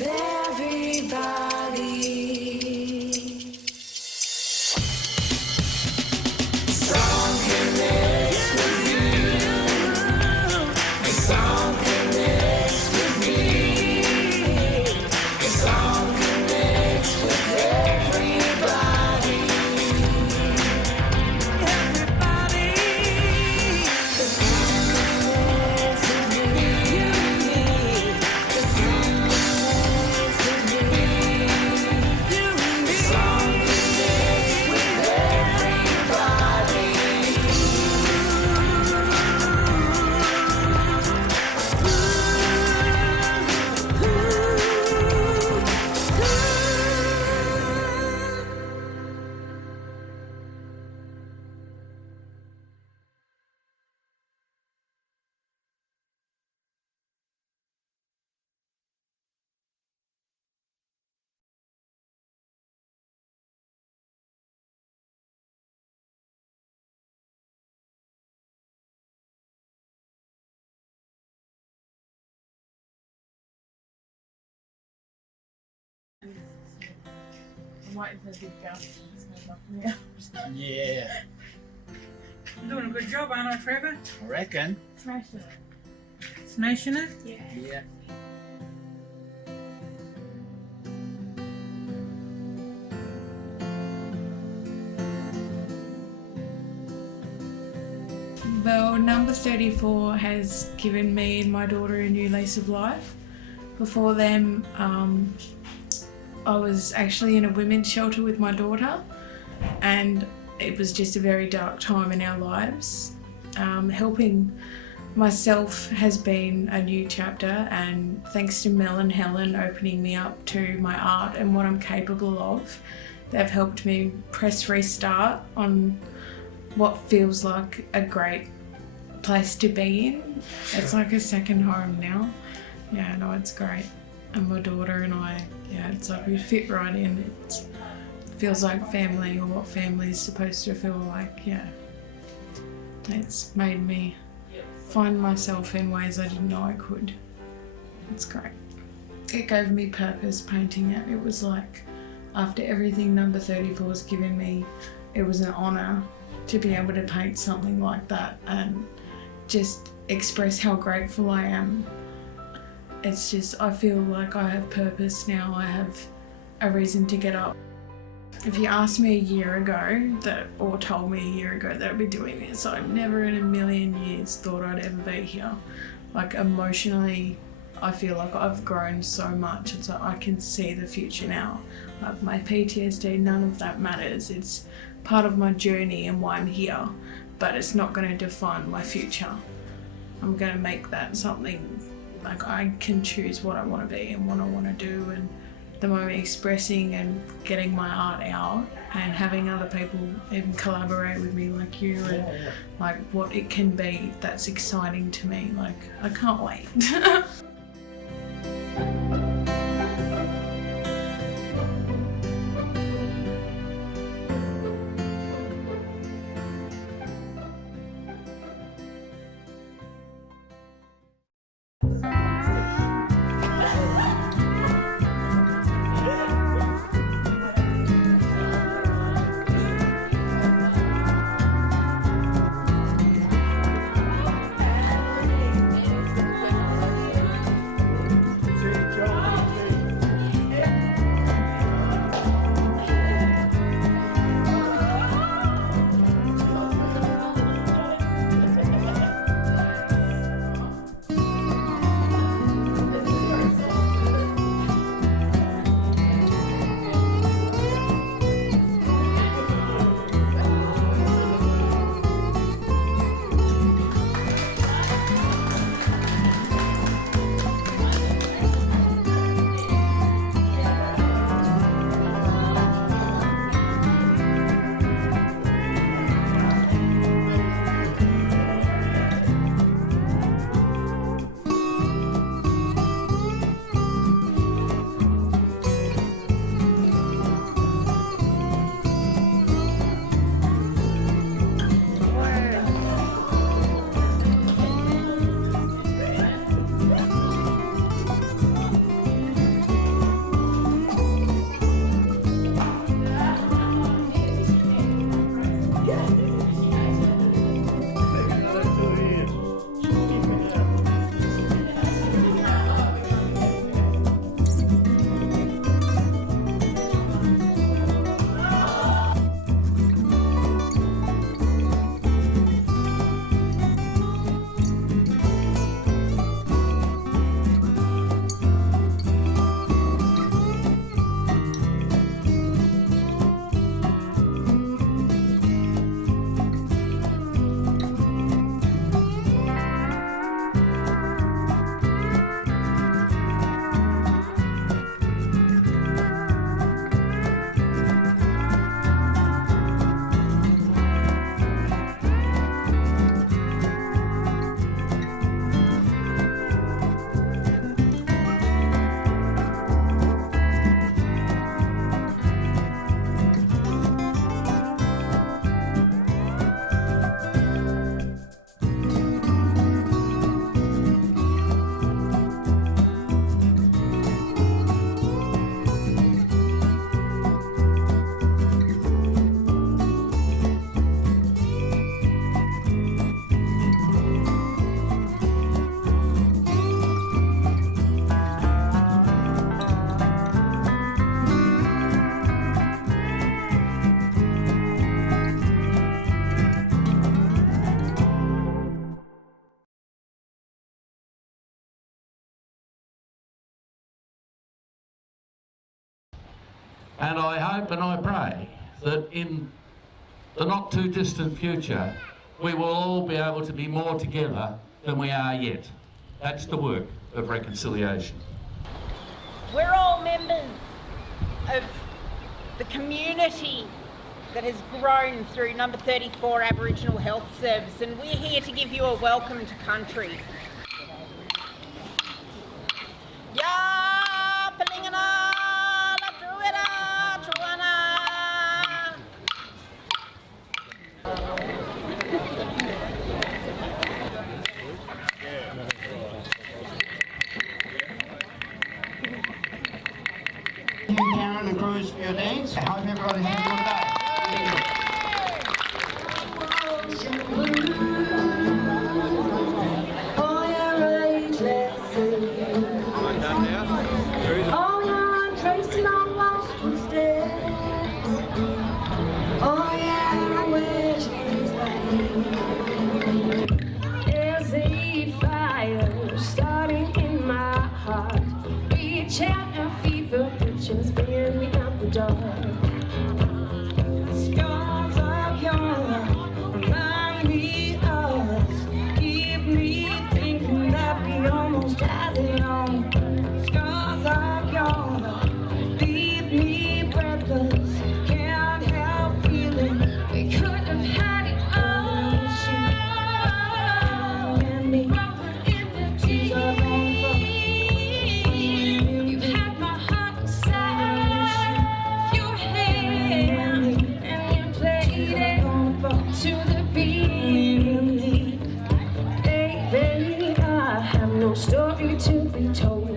with everybody. Song connects with you. The song connects with me. The song connects with everybody. Everybody. The song connects with me. You and me. The song connects with me. You and me. The song connects with everybody. I'm waiting for the big gun. It's going to knock me out. Yeah, I'm doing a good job, aren't I, Trevor? I reckon. Smashing it. Smashing it? Yeah. Yeah. Well, number 34 has given me and my daughter a new lease of life. Before then, I was actually in a women's shelter with my daughter, and it was just a very dark time in our lives. Helping myself has been a new chapter, and thanks to Mel and Helen opening me up to my art and what I'm capable of, they've helped me press restart on what feels like a great place to be in. It's like a second home now. Yeah, no, it's great. And my daughter and I, yeah, it's like we fit right in. It feels like family, or what family is supposed to feel like, yeah. It's made me find myself in ways I didn't know I could. It's great. It gave me purpose painting it. It was like, after everything number 34 has given me, it was an honour to be able to paint something like that and just express how grateful I am. It's just, I feel like I have purpose now. I have a reason to get up. If you asked me a year ago or told me a year ago that I'd be doing this, I never in a million years thought I'd ever be here. Like emotionally, I feel like I've grown so much. It's like I can see the future now. Like my PTSD, none of that matters. It's part of my journey and why I'm here, but it's not going to define my future. I'm going to make that something, like I can choose what I want to be and what I want to do, and the moment expressing and getting my art out and having other people even collaborate with me like you and like what it can be, that's exciting to me. Like I can't wait. And I hope and I pray that in the not too distant future, we will all be able to be more together than we are yet. That's the work of reconciliation. We're all members of the community that has grown through number 34 Aboriginal Health Service, and we're here to give you a welcome to country. Ya Palingana, La Druida, Truana. Karen and Cruz for your dance. I hope everybody's having a good day. There's a fire starting in my heart. Reach out and fever pitching, spin me out the dark. Scars of your love remind me of us. Keep me thinking that we almost had it all. Scars of your love leave me breathless. Can't help feeling we could have had it all. And me in the deep. You had my heart inside your hand, and you played it to the beat. Baby, I have no story to be told,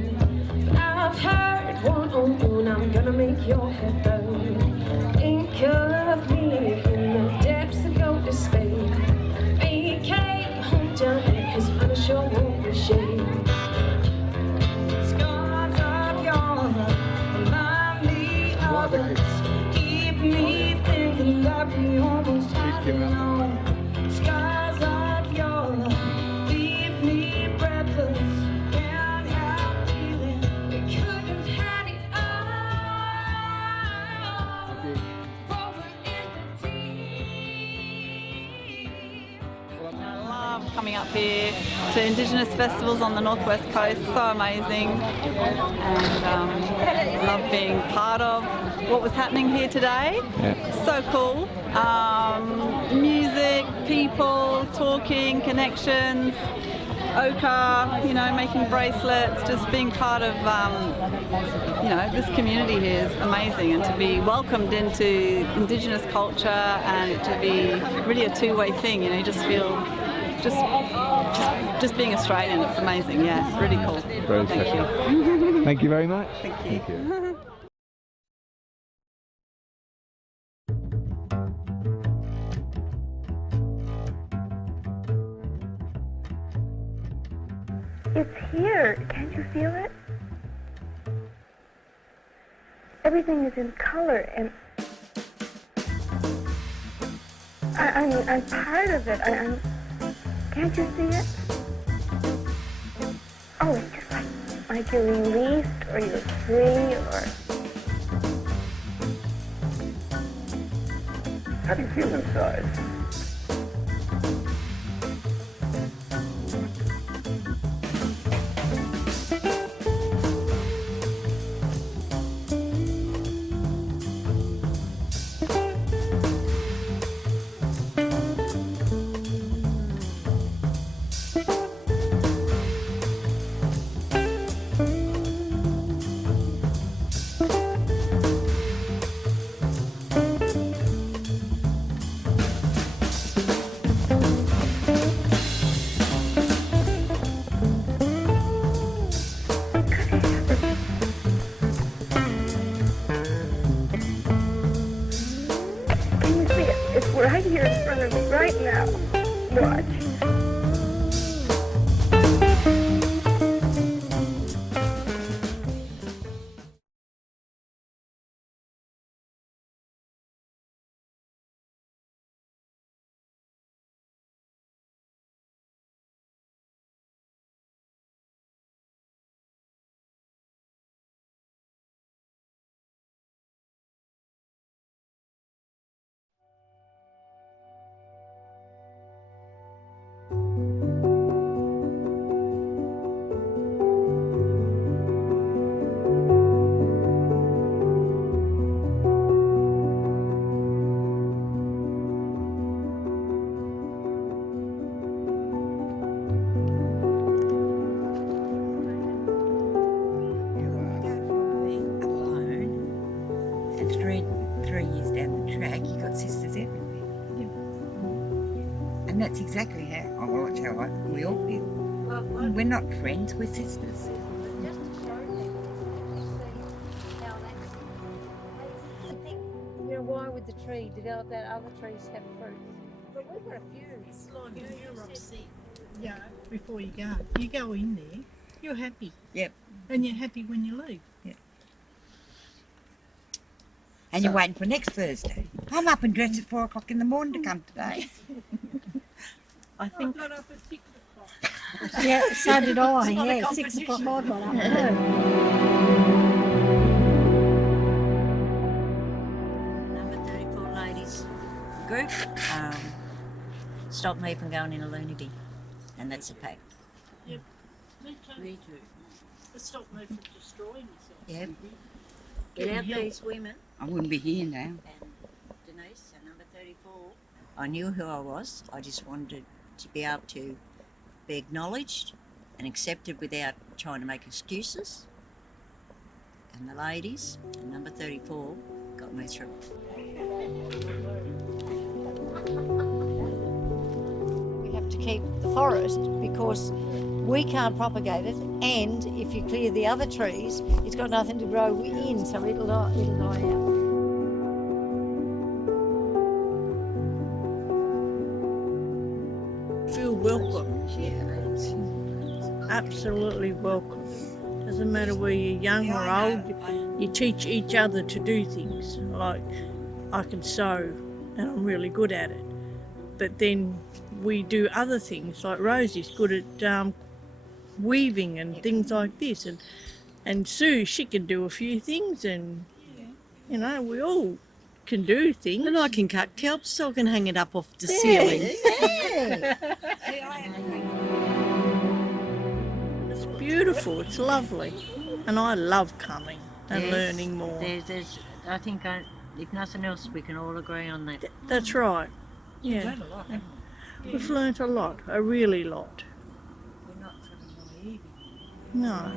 but I've heard one on one. I'm gonna make your head burn. Think of me in the depths of your despair. AK, hold down there, 'cause I'm sure won't be shame. Scars of your love remind me of us. Keep me thinking that we almost had it all. Scars of your love leave me breathless. Can't help feeling we could have had it all. Forward in the deep. I love coming up here to Indigenous festivals on the northwest coast, so amazing, and love being part of what was happening here today. So cool. Music, people, talking, connections, ochre, you know, making bracelets, just being part of, you know, this community here is amazing, and to be welcomed into Indigenous culture and to be really a two-way thing, you know, you just feel just being Australian, it's amazing, yeah, really cool. Very Thank special. you. Thank you very much. Thank you. It's here. Can't you feel it? Everything is in color, and I'm part of it. Can't you see it? Oh, it's just like you're released, or you're free, or... How do you feel inside? Right here in front of me, right now. Watch. that's exactly how, well, that's how we all feel. We're not friends, we're sisters. Just to show people, see how that's. I think, why would the tree develop that other trees have fruit? But we've got a few. It's like if you're upset, before you go in there, you're happy. Yep. And you're happy when you leave. Yep. And you're waiting for next Thursday. I'm up and dressed at 4 o'clock in the morning to come today. I think. Got up at 6 o'clock. Yeah, so did I. Yeah, 6 o'clock I got up. Number 34 ladies group stopped me from going in a loony bin, and that's a fact. Yep. Me too. Me too. It stopped me from destroying myself. Yep. Get out these women. I wouldn't be here now. And Denise, at number 34, I knew who I was. I just wanted to be able to be acknowledged and accepted without trying to make excuses. And the ladies, at number 34, got me through. We have to keep the forest because we can't propagate it, and if you clear the other trees, it's got nothing to grow in, so it'll die out. Feel welcome. Absolutely welcome. Doesn't matter whether you're young or old, you teach each other to do things. Like, I can sew and I'm really good at it. But then we do other things, like Rosie's good at weaving and things like this. And Sue, she can do a few things, and, we all can do things. And I can cut kelp, so I can hang it up off the ceiling. It's beautiful, it's lovely, and I love coming and learning more. I think if nothing else, we can all agree on that. That's right. Yeah. We've learnt a lot, a really lot. We're not from naive. No.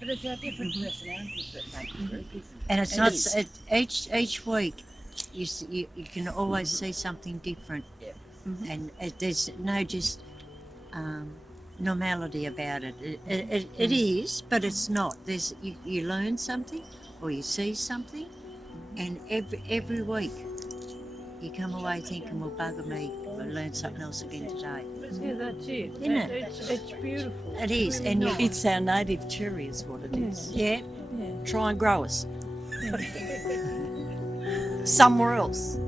But it's our different personalities that make the group, isn't it? And it's not each week. You can always see something different, and there's no just normality about it. It is, but it's not. You learn something or you see something, and every week you come away thinking, well, bugger me, I learned something else again today. Yeah, that's it. Isn't it? It's beautiful. It is, and It's our native cherry is what it is. yeah. Try and grow us. Somewhere else.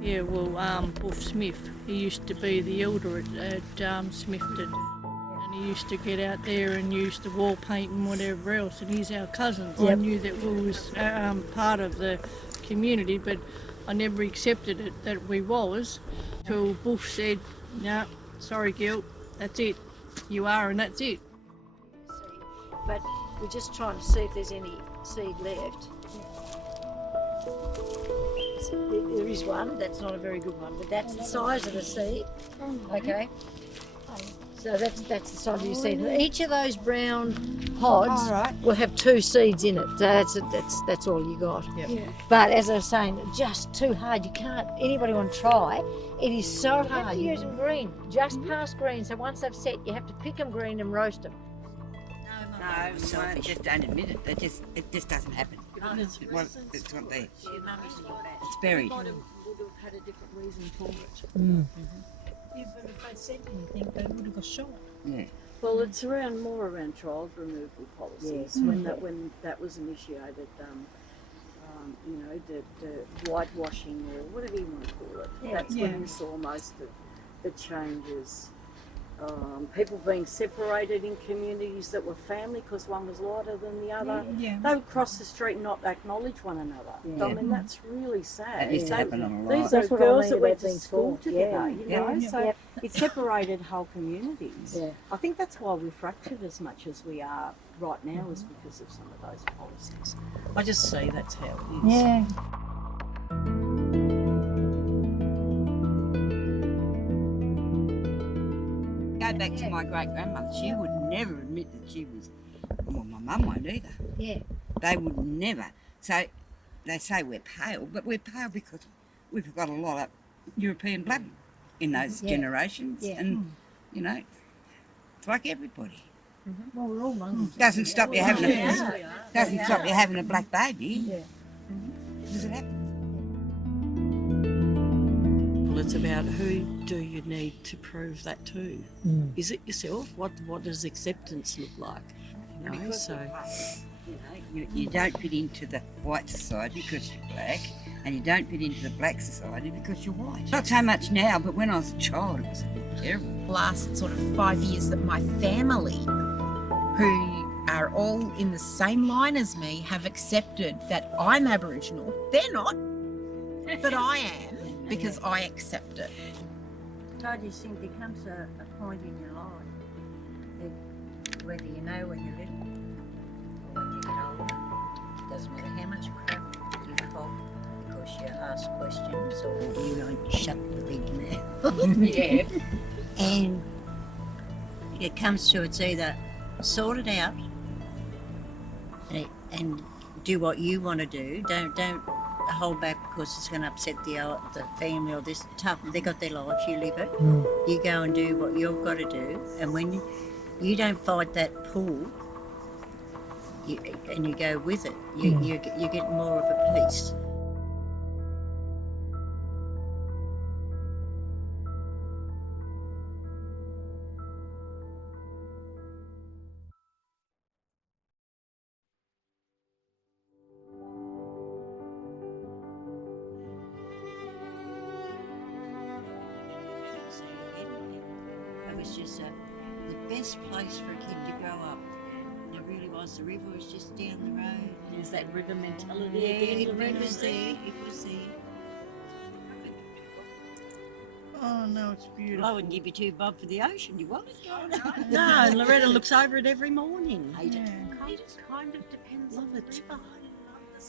Yeah, well, Buff Smith, he used to be the elder at Smithton, and he used to get out there and use the wall paint and whatever else, and he's our cousin. I knew that we was part of the community, but I never accepted it that we was, till Buff said, no, sorry Gil, that's it, you are and that's it. But we're just trying to see if there's any seed left. There is one, that's not a very good one, but that's the size of the seed. Okay. So that's the size of your seed. Each of those brown pods will have 2 seeds in it. That's all you got. Yep. Yeah. But as I was saying, just too hard. You can't. Anybody want to try? It is so hard. You have to use them green, just past green. So once they've set, you have to pick them green and roast them. No, just don't admit it. It just doesn't happen. It's not there. It's buried. Would have had a different reason for it. Yeah, but if they said anything, they would have got shot. Yeah. Well, it's more around child removal policies when that was initiated. The whitewashing or whatever you want to call it. That's when you saw most of the changes. people being separated in communities that were family because one was lighter than the other. Yeah. They would cross the street and not acknowledge one another. Yeah. I mean, that's really sad. That used to happen on a lot. These are That's what I girls mean that went about to being school spoiled. together, Yeah. you know, Yeah. so Yep. it separated whole communities. Yeah. I think that's why we're fractured as much as we are right now is because of some of those policies. I just see that's how it is. Yeah. Go back to my great grandmother. She would never admit that she was. Well, my mum won't either. Yeah. They would never. So they say we're pale, but we're pale because we've got a lot of European blood in those generations, and you know, it's like everybody. Well, we're all monkeys. Doesn't stop you having a black baby. Yeah. Does it happen? Well, it's about who do you need to prove that to? Is it yourself? What does acceptance look like? You know, so You don't fit into the white society because you're black, and you don't fit into the black society because you're white. Not so much now, but when I was a child, it was a bit terrible. Last sort of 5 years that my family, who are all in the same line as me, have accepted that I'm Aboriginal. They're not, but I am because I accept it. I just think there comes a point in your life that whether you know when you're little or when you get older, doesn't matter how much crap you talk because you ask questions or you don't shut the big mouth. Yeah. And it comes to it's either sort it out and do what you want to do. Don't hold back because it's going to upset the family or this. Tough. They got their life. You live it. You go and do what you've got to do. And when you don't fight that pull, and you go with it, you get more of a peace. It was just the best place for a kid to grow up. It really was. The river was just down the road. there's that river mentality Yeah, again. it was there. It was there. Oh no, it's beautiful. I wouldn't give you 2 bob for the ocean. You want it? No, and Loretta looks over it every morning. Hate it. It kind of depends Love on the it. river.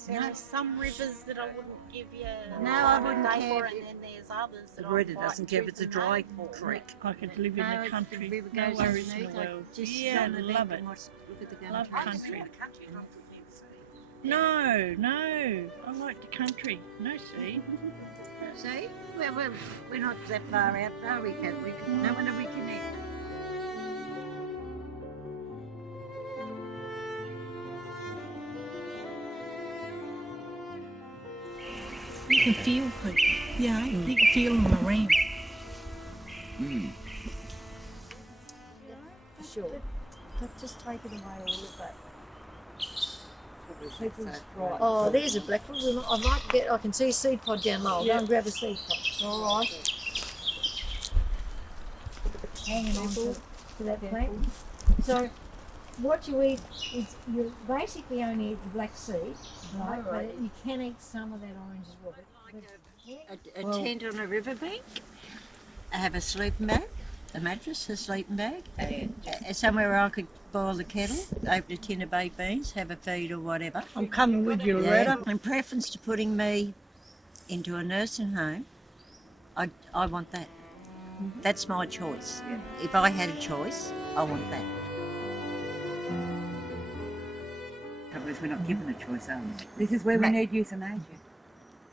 There are some rivers that I wouldn't give you No, I a wouldn't day care for, if and then there's others that Loretta I'll fight doesn't care if tooth it's a and dry nail for. creek. I could live in No, the country. the river No goes worries in the underneath. world. Just Yeah, underneath love and it. look at the gum Love trees. country. No, I like the country. No sea. See? We're not that far out, are we, Kat? No wonder we connect. You can feel people. Yeah, you can feel them around. For sure. Just take it away all of that. Oh, there's a blackwood. I might get. I can see a seed pod down low. I'll go and grab a seed pod. All right. Hanging on to that plant. So, what you eat is you basically only eat the black seed, right? But you can eat some of that orange as well. A tent on a riverbank. I have a sleeping bag, a mattress, a sleeping bag, somewhere where I could boil the kettle, open a tin of baked beans, have a feed or whatever. I'm coming with you, Loretta. In preference to putting me into a nursing home, I want that. That's my choice. If I had a choice, I want that. Otherwise, we're not given a choice, are we? This is where we need euthanasia.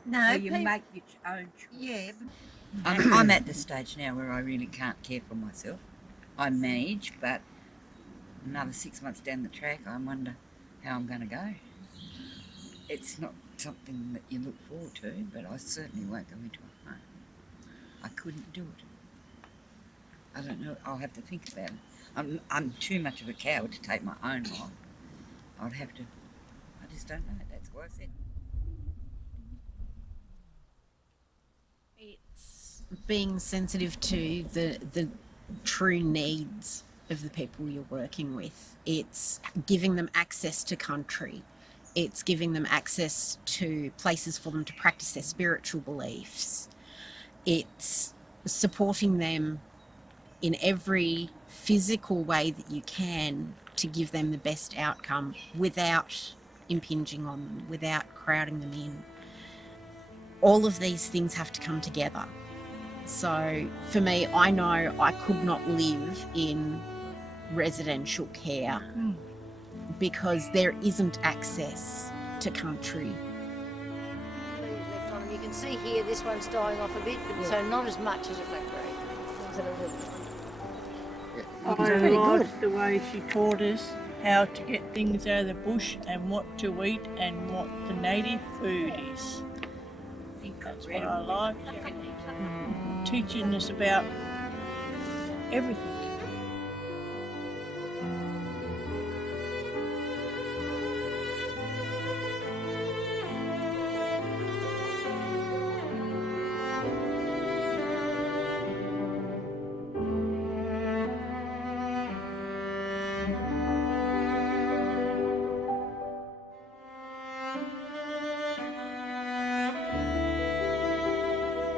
No, Where you make your own choice. Yeah. I'm at the stage now where I really can't care for myself. I manage, but another 6 months down the track, I wonder how I'm going to go. It's not something that you look forward to, but I certainly won't go into a home. I couldn't do it. I don't know. I'll have to think about it. I'm too much of a coward to take my own life. I'd have to. I just don't know. That's what I said. It's being sensitive to the true needs of the people you're working with. It's giving them access to country. It's giving them access to places for them to practice their spiritual beliefs. It's supporting them in every physical way that you can to give them the best outcome without impinging on them, without crowding them in. All of these things have to come together. So for me, I know I could not live in residential care because there isn't access to country. You can see here this one's dying off a bit, but so not as much as a flat grade. I liked the way she taught us how to get things out of the bush and what to eat and what the native food is. That's what I like. Teaching us about everything.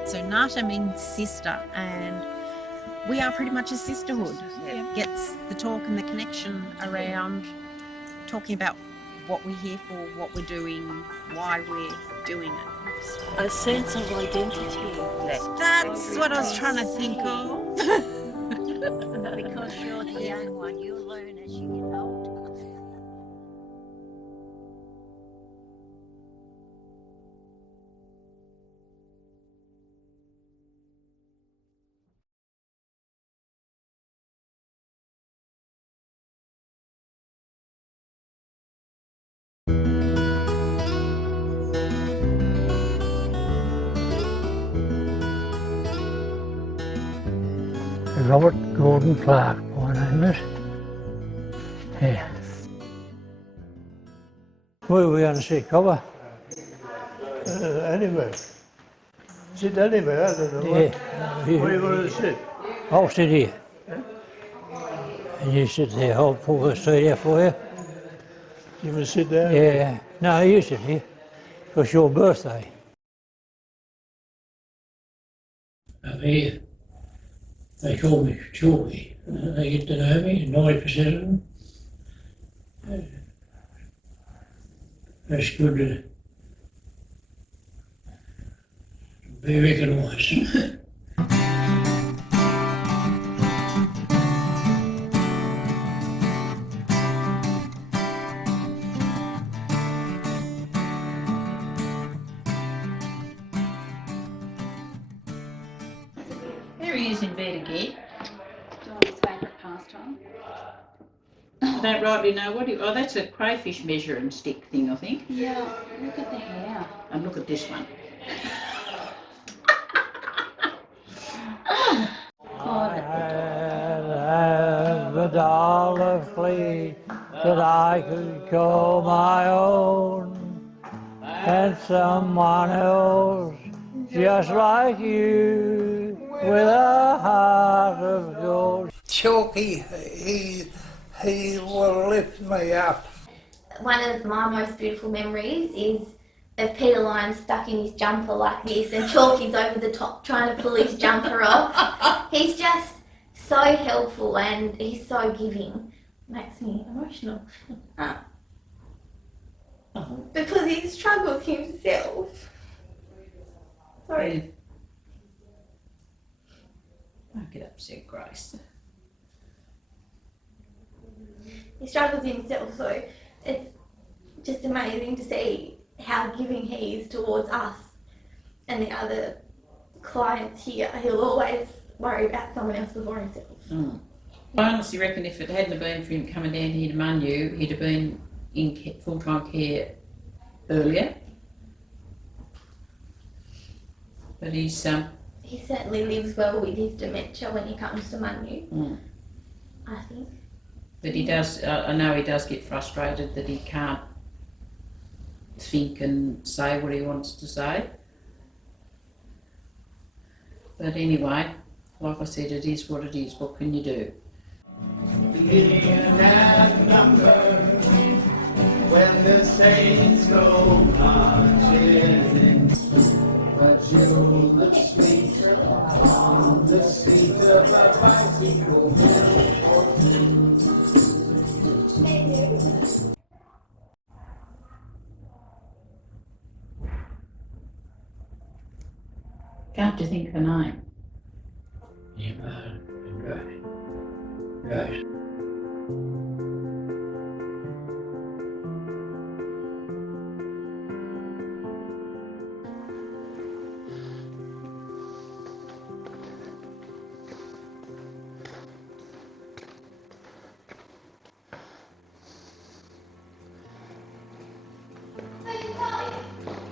So narta means sister, and we are pretty much a sisterhood. It gets the talk and the connection around talking about what we're here for, what we're doing, why we're doing it. A sense of identity. That's what I was trying to think of. Because you're the young one, you'll learn as you get older. Robert Gordon Clark, my name is. Yeah. Where are we going to sit, cover? Anywhere. Sit anywhere, I don't know. Yeah. Where you want to sit? I'll sit here. And you sit there, I'll pull the seat out for you. You want to sit there? Yeah. No, you sit here. It's your birthday. Up here, they call me Chalky. They get to know me, 90% of them. That's good to be recognised. There he is in bed again. John's favourite pastime. I don't rightly know what oh, that's a crayfish measuring stick thing, I think. Yeah, look at the hair. And look at this one. I had the doll of flea that I could call my own, and someone else just like you with a heart of gold. Chalky, he will lift me up. One of my most beautiful memories is of Peter Lime stuck in his jumper like this and Chalky's over the top trying to pull his jumper off. He's just so helpful and he's so giving. Makes me emotional. Because he struggles himself. Sorry. Don't get upset, Grace. He struggles himself, so it's just amazing to see how giving he is towards us and the other clients here. He'll always worry about someone else before himself. I honestly reckon if it hadn't been for him coming down here to Munnew, he'd have been in full-time care earlier. But he's He certainly lives well with his dementia when he comes to Munnew, I think. But he does, I know he does get frustrated that he can't think and say what he wants to say. But anyway, like I said, it is what it is. What can you do? In that number, when the saints go marching in, but you look sweet on the seat of the bicycle. Can't you think of a name? Right.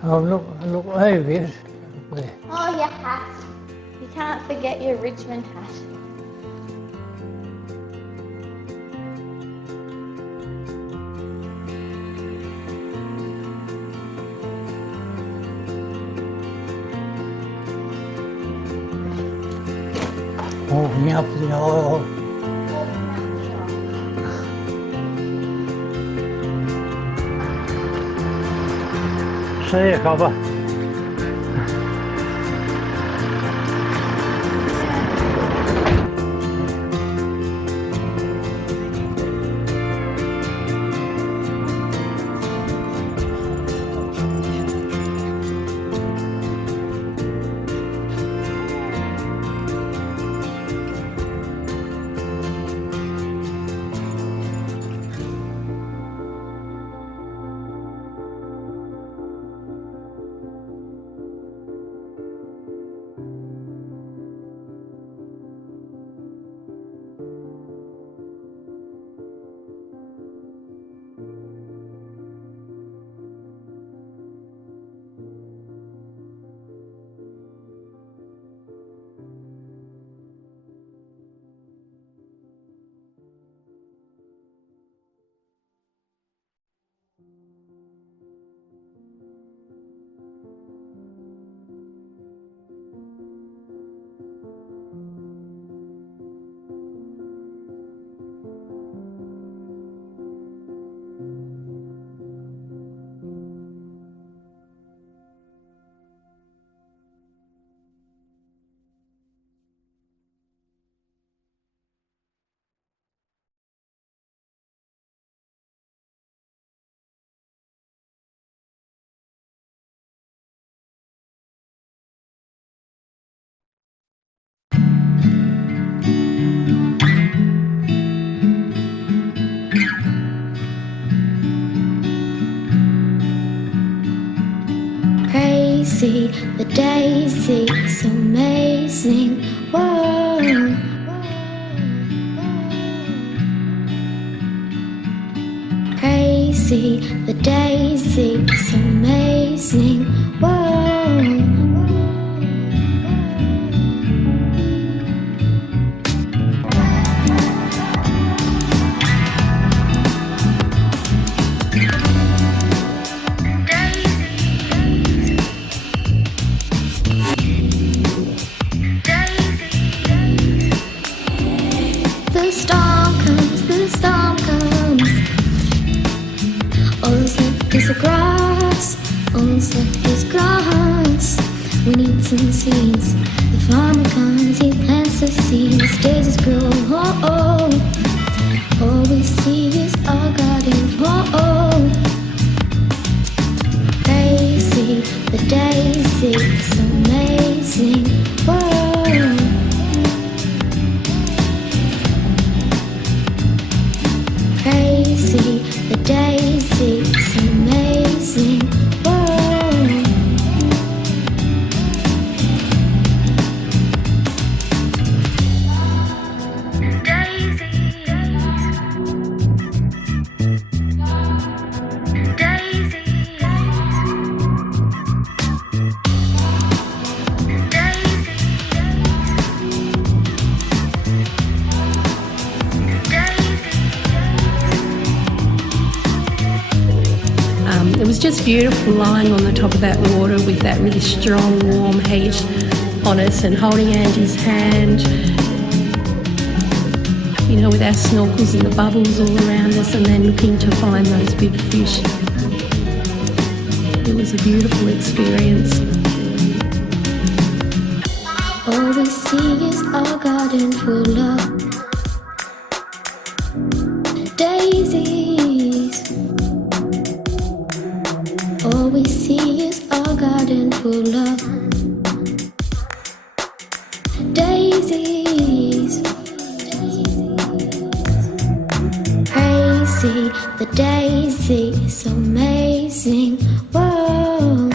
Oh, look, there it is. There. Oh, your hat. You can't forget your Richmond hat. Hold me up the aisle. See you, copper. Crazy, the daisy, so amazing. Whoa. Crazy, the daisy, so amazing. Whoa. The storm comes. All that's left is the grass. All that's left is grass. We need some seeds. The farmer comes, he plants the seeds. Daisies grow. Oh, oh. All we see is our garden. Oh, oh. Daisy, the daisy, so amazing. Whoa. Crazy, the daisy, so amazing. Whoa. It was just beautiful lying on the top of that water with that really strong warm heat on us and holding Angie's hand, you know, with our snorkels and the bubbles all around us, and then looking to find those big fish. It was a beautiful experience. All we see is our garden full of daisies. All we see is our garden full of daisies. Crazy, the daisy is so amazing. Whoa.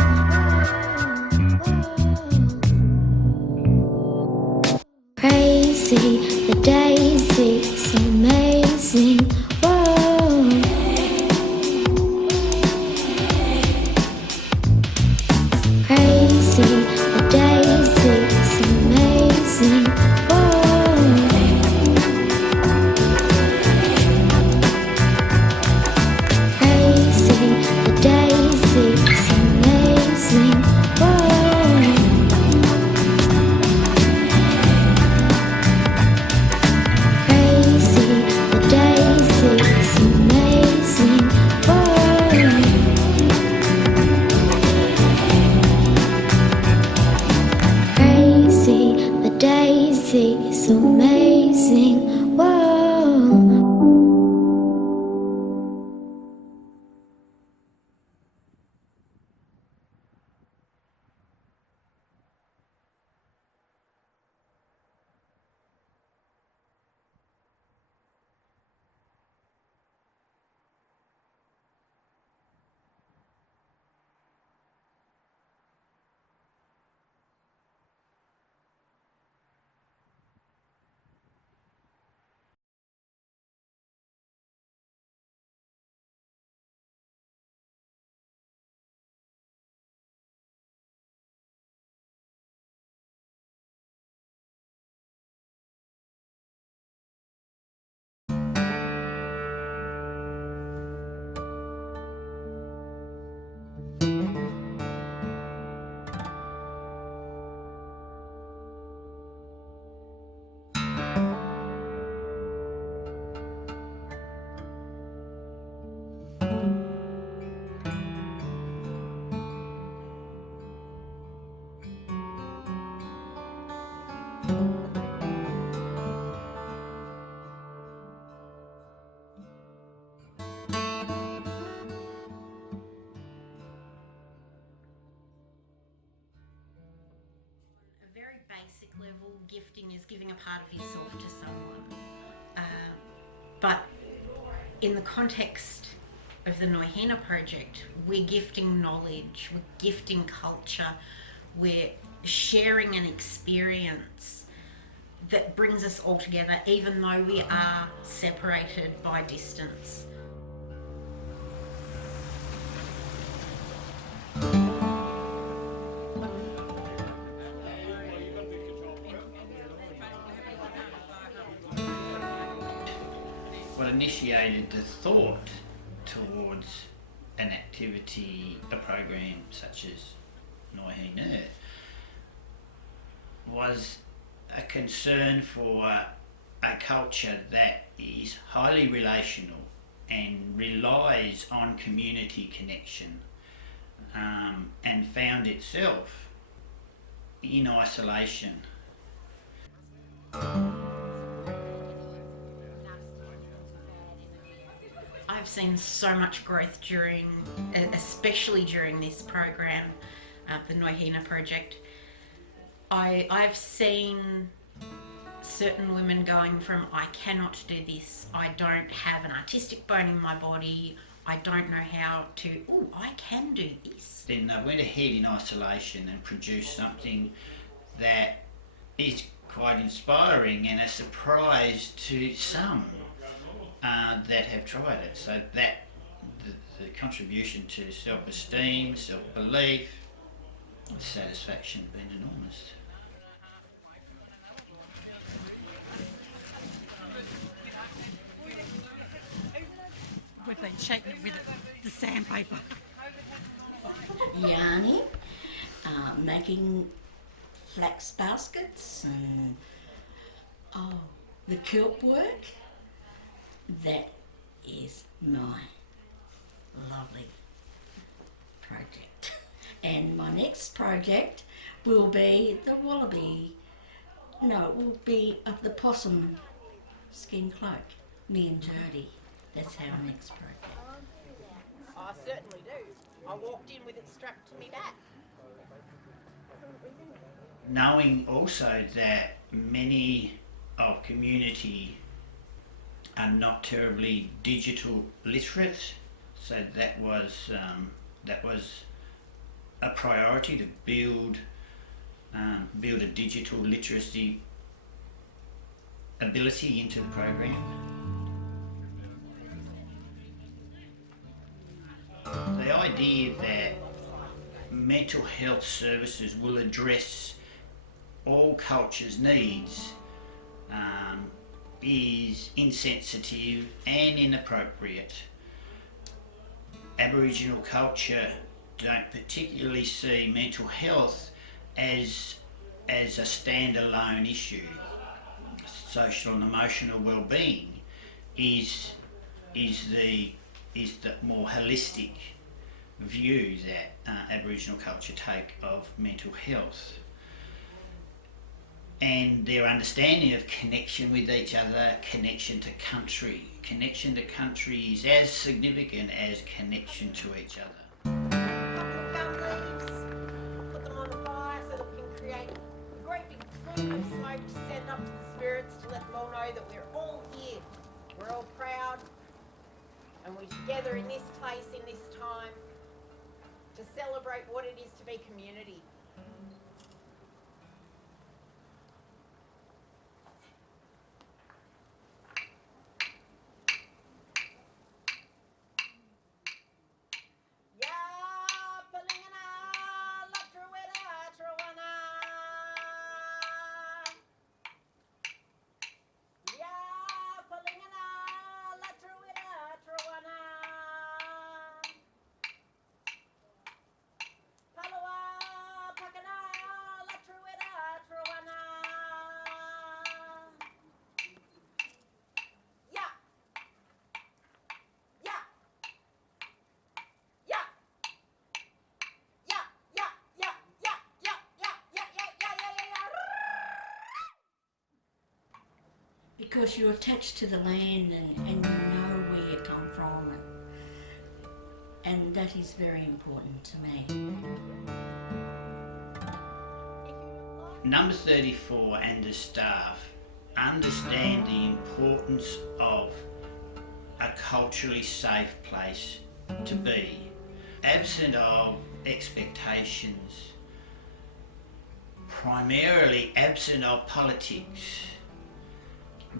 Crazy, the daisy is so amazing. Whoa. Crazy, the daisy is so amazing. Whoa. Crazy, the daisy is so amazing. Whoa. Crazy, the daisy is amazing. Whoa. Crazy, the daisy is amazing. Whoa. A very basic level, gifting is giving a part of yourself to someone. But in the context of the noi.heen.ner project, we're gifting knowledge, we're gifting culture, we're sharing an experience that brings us all together, even though we are separated by distance. What initiated the thought towards an activity, a program such as noi.heen.ner, was a concern for a culture that is highly relational and relies on community connection, and found itself in isolation. I've seen so much growth especially during this program, the noi.heen.ner project. I've seen certain women going from, I cannot do this, I don't have an artistic bone in my body, I don't know how to, oh, I can do this. Then they went ahead in isolation and produced something that is quite inspiring and a surprise to some that have tried it. So that the contribution to self-esteem, self-belief, satisfaction has been enormous. We've been shaking it with the sandpaper. Yarning, making flax baskets and the quilt work. That is my lovely project. And my next project will be the wallaby. No, it will be of the possum skin cloak. Me and Jodie. That's our next project. I certainly do. I walked in with it strapped to me back. Knowing also that many of community are not terribly digital literate, so that was a priority to build a digital literacy ability into the program. The idea that mental health services will address all cultures' needs is insensitive and inappropriate. Aboriginal culture don't particularly see mental health as a standalone issue. Social and emotional well-being is the more holistic view that Aboriginal culture take of mental health. And their understanding of connection with each other, connection to country. Connection to country is as significant as connection to each other. Gum leaves, put them on the fire so that we can create a great big plume of smoke to send up to the spirits to let them all know that we're all here. We're all proud and we're together in this place, in this time, to celebrate what it is to be community. Because you're attached to the land and you know where you come from, and that is very important to me. Number 34 and the staff understand the importance of a culturally safe place to be, absent of expectations, primarily absent of politics.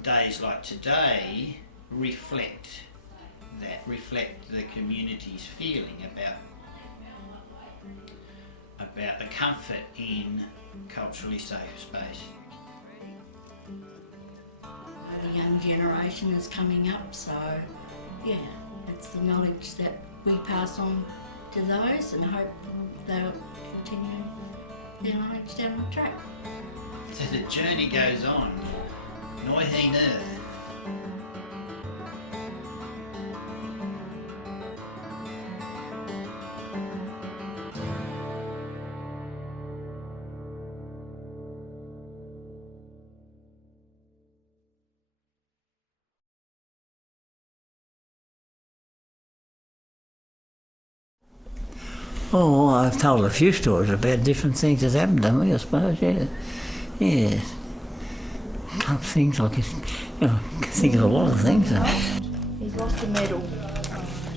Days like today reflect the community's feeling about the comfort in culturally safe space. The young generation is coming up, so yeah, it's the knowledge that we pass on to those, and I hope they'll continue their knowledge down the track. So the journey goes on. Noi.heen.ner. Oh, I've told a few stories about different things that happened to me, I suppose, yeah. Yeah. Things like, you know, I can think of a lot of things. He's lost a medal.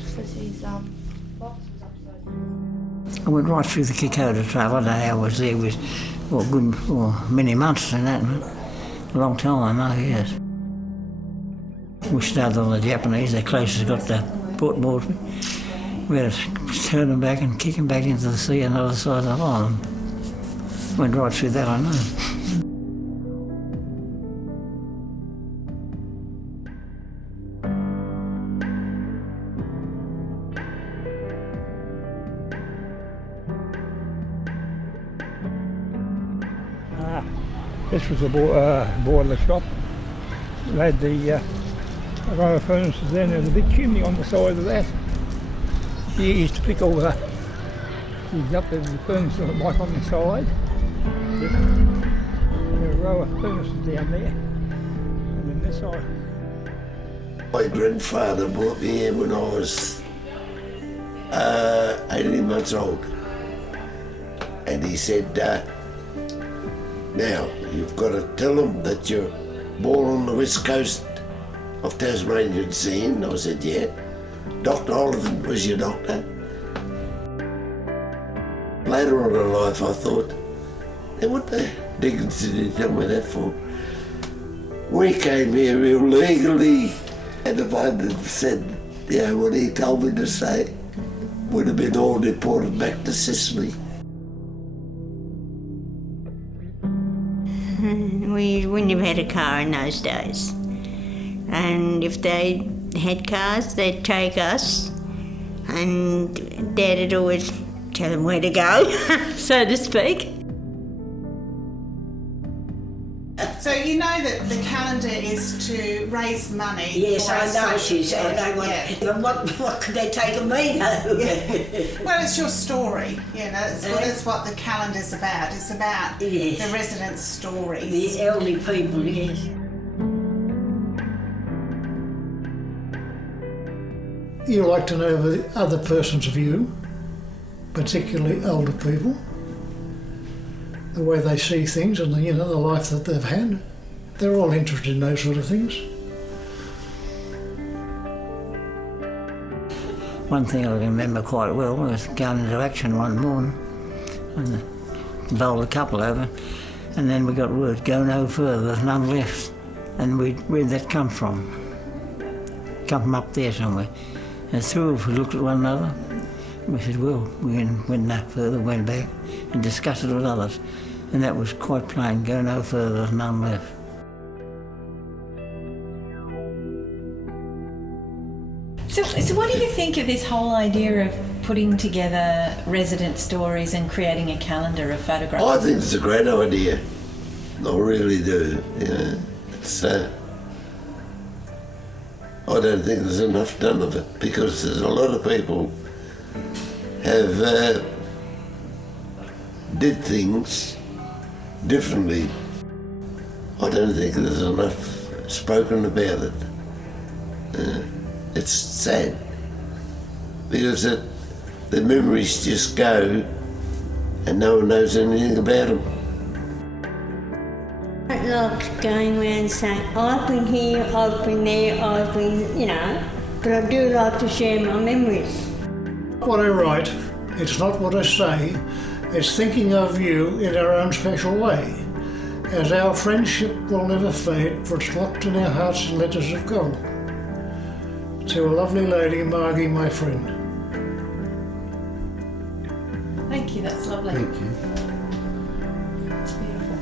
Says his box was upside. I went right through the Kikoda Trail. I don't know how I was there with, many months and that. A long time, oh yes. We started on the Japanese, the closest got to Port Moresby. We had to turn them back and kick them back into the sea on the other side of the island. Went right through that, I know. This was a boiler shop. They had the row of furnaces there, and there was a big chimney on the side of that. You used to pick all the, you'd up there with the furnace right on the side. There were a row of furnaces down there, and then this side. My grandfather brought me here when I was 18 months old, and he said, now you've got to tell them that you're born on the west coast of Tasmania and seen. I said, yeah. Dr. Oliphant was your doctor. Later on in life I thought, hey, what the dickens did he tell me that for? We came here illegally, and if I had said, what he told me to say, would have been all deported back to Sicily. We wouldn't have had a car in those days. And if they had cars, they'd take us, and Dad would always tell them where to go, so to speak. So you know that the calendar is to raise money. Yes, for I our know it social is. I know what could they take of me, though? Well, it's your story, that's what the calendar's about. It's about the residents' stories. The elderly people, yes. You like to know the other person's view, particularly older people, the way they see things and the life that they've had. They're all interested in those sort of things. One thing I remember quite well was going into action one morning and bowled a couple over, and then we got word, go no further, there's none left. And where'd that come from? Come from up there somewhere. And through we looked at one another, and we said, well, we went no further, went back and discussed it with others. And that was quite plain, go no further, there's none left. So what do you think of this whole idea of putting together resident stories and creating a calendar of photographs? I think it's a great idea. I really do. It's I don't think there's enough done of it, because there's a lot of people have did things differently. I don't think there's enough spoken about it. It's sad, because the memories just go and no one knows anything about them. I don't like going around saying, I've been here, I've been there, I've been, but I do like to share my memories. What I write, it's not what I say, it's thinking of you in our own special way, as our friendship will never fade, for it's locked in our hearts in letters of gold. To a lovely lady, Margie, my friend. Thank you, that's lovely. Thank you. It's beautiful.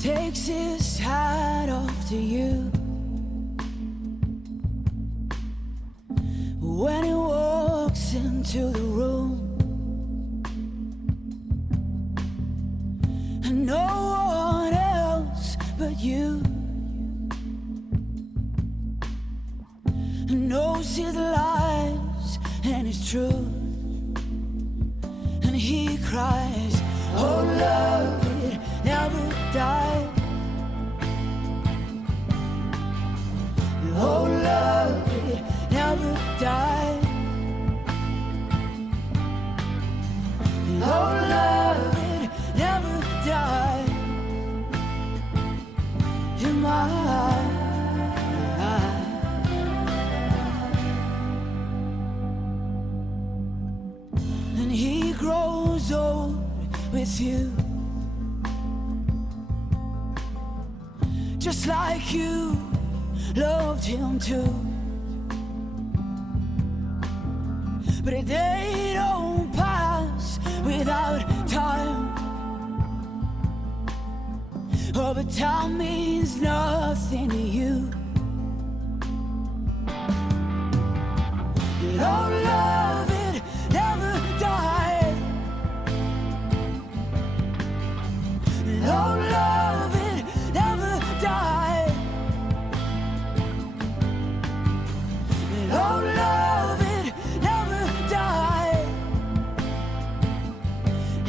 Takes his hat off to you when he walks into the room. but you. Knows his lies and his truth, and he cries, oh love, it never died. Oh love, it never died. Oh love, it never died. In my eyes. And he grows old with you, just like you loved him too. But a day don't pass without time. Oh, but time means nothing to you. And oh, love, it never died. And oh, love, it never died. And oh, love, it never died.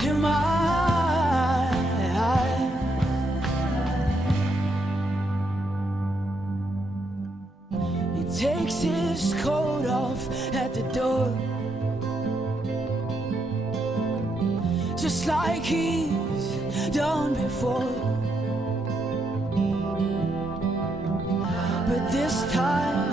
In my eyes. He takes his coat off at the door, just like he's done before. But this time